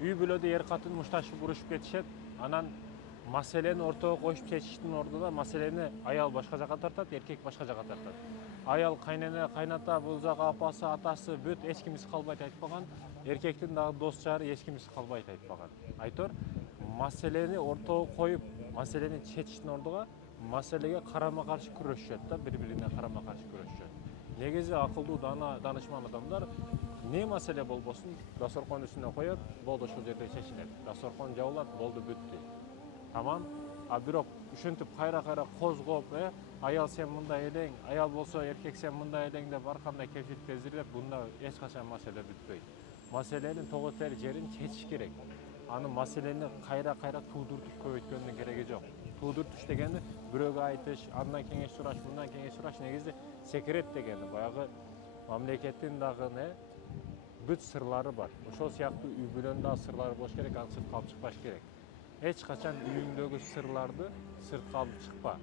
үй бүлөдө эр катын мушташып урушуп кетишет. Анан маселени ортого коюп чечиштин ордуна маселени аял башка жака тартат, эркек башка жака тартат. Аял кайнене, кайната, бул жагы апасы, атасы бүт эч кимиси калбайт айтпаган. Эркектин дагы дос жары эч кимиси калбайт айтпаган. Айтор маселени ортого коюп, маселени чечиштин ордуга маселеге карама-каршы күрөшүшөт да, бири-бирине карама-каршы күрөшүшөт. Негизи акылдуу данышман адамдар не маселе болбосун, дасторкон үстүнө коет, болду ушул жерде чечилет. Дасторкон жабылат, болду бүттү. Тамам. А бирок ушинтип кайра-кайра козгоп, аял сен мындай элең, аял болсо эркек сен мындай элең деп ар кандай кемшилик кездирилет, бунда эч качан маселе бүтпөйт. Маселенин тоготер жерин чечиш керек. Аны маселени кайра-кайра туудуртуп көбөйткөндүн кереги жок. Туудуртуш дегени бирөөгө айтыш, андан кеңеш сураш, мындан кеңеш сураш, негизи секрет дегени баягы мамлекеттин дагы бүт сырлары бар. Ошол сыяктуу үй бүлөнүн дагы сырлары болуш керек, аны сыртка алып чыкпаш керек. Эч качан үйүңдөгү сырларды сыртка алып чыкпа.